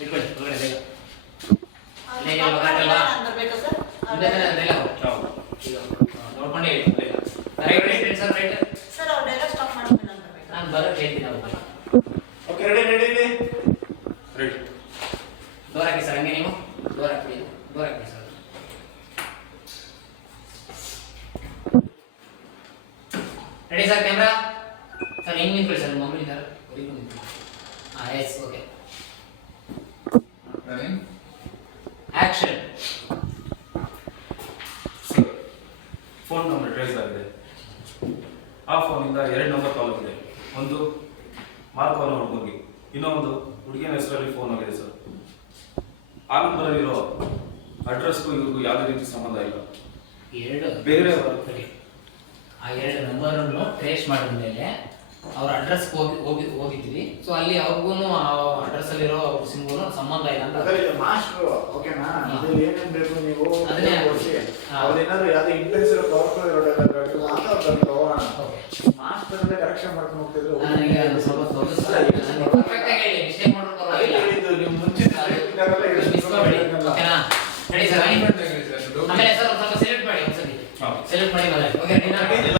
ಇಟ್ಕೊಳ್ಳಿ ಒಳಗಡೆ ಬೇಗ ಇಲ್ಲಿಗೆ ಮಗಟಲ್ಲ ಬೇಕಾ ಸರ್ ಮುಂದೆ ಬೇಗ ಹೌದು ಈಗ ನೋಡ್ಕೊಂಡೇ ಹೇಳಿ ಬೇಗ right right sir right sir ಅವ್ರು ಡೈಲಾಗ್ ಸ್ಟಾಪ್ ಮಾಡ್ತೀನಿ ಅಂತ ಬೇಕಾ ನಾನು ಬರೋಕೆ ಹೇಳ್ತೀನಿ ಅವ್ರು okay ready ready ready door ಹಾಕಿ ಸರ್ ಹಂಗೆ ನೀವು ಡೋರ್ ಹಾಕಿ sir ready sir camera sir ಹಿಂಗೆ ನಿಂತ್ಕೊಳ್ಳಿ ಸರ್ ಮಮ್ಮಿ ಸರ್ ಹೊರಗೆ ನಿಂತ್ಕೊಳ್ಳಿ ಹಾಂ yes okay running action phone number trace ಆಗಿದೆ ಆ ಫೋನಿಂದ 2 ನಂಬರ್ ಕಾಲ್ ಇದೆ. ಒಂದು ಮಾರ್ಕ್ ಅನ್ನೋ ಹುಡುಗನಿಗೆ, ಇನ್ನೊಂದು ಹುಡುಗಿನ ಹೆಸರಲ್ಲಿ ಫೋನ್ ಆಗಿದೆ ಸರ್. ಆ ನಂಬರಲ್ಲಿರೋ ಅಡ್ರೆಸ್ಗೂ ಇವ್ರಿಗೂ ಯಾವುದೇ ರೀತಿ ಸಂಬಂಧ ಇಲ್ಲ. ಎರಡು ಬೇರೆ ಆ ಎರಡು ನಂಬರನ್ನು ಟ್ರೇಸ್ ಮಾಡಿದ ಮೇಲೆ ಅವ್ರ ಅಡ್ರೆಸ್ ಹೋಗಿದ್ವಿ. ಸೊ ಅಲ್ಲಿ ಅವ್ರಿಗೂ ಆ ಅಡ್ರೆಸ್ ಅಲ್ಲಿರೋ ಸಿಮ್ಗೂ ಸಂಬಂಧ ಇಲ್ಲ ಅಂತ ಮಾಸ್ಟರ್ ಓಕೆನಾ. ಇದು ಏನೇನ್ ಬೇಕು ನೀವು ಅದನ್ನೇ ಕೊಡ್ಸಿ. ಅವ್ರೇನಾದ್ರು ಯಾವ್ದು ಇಂಟೆನ್ಸಿವ್ ಪವರ್ಫುಲ್ ಇರೋದು ಹೋಗೋಣ. ಮಾಸ್ಟರ್ ಅಂದ್ರೆ ಕರೆಕ್ಷನ್ ಮಾಡ್ಕೊಂಡು ಹೋಗ್ತಿದ್ರು. ನನಗೆ ಅದು ಸ್ವಲ್ಪ ಪರ್ಫೆಕ್ಟ್ ಆಗಿ ಹೇಳಿ, ಮಿಸ್ಟೇಕ್ ಮಾಡೋದು ಪರವಾಗಿಲ್ಲ. ನೀವು ಮುಂಚೆ ಓಕೆನಾ ರೆಡಿ ಸರ್ ಆಮೇಲೆ ಸರ್ ಸ್ವಲ್ಪ ಸೆಲೆಕ್ಟ್ ಮಾಡಿ ಒಂದ್ಸಲಿ ಸೆಲೆಕ್ಟ್ ಮಾಡಿ ಓಕೆ ರೆಡಿನಾ